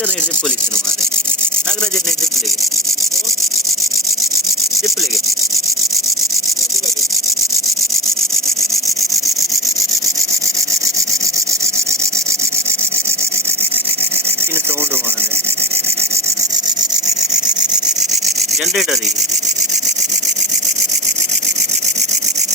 ಮಿಕ್ಸರ್ ದಿಪ್ಪಲಿತ್ತು ಮಾರೆ ನಾಗರಾಜ ದಿಪ್ಪಲಿಗೆ ದಿಪ್ಪಲಿಗೆ ಇನ್ನು ಸೌಂಡು ಮಾರೆ ಜನರೇಟರ್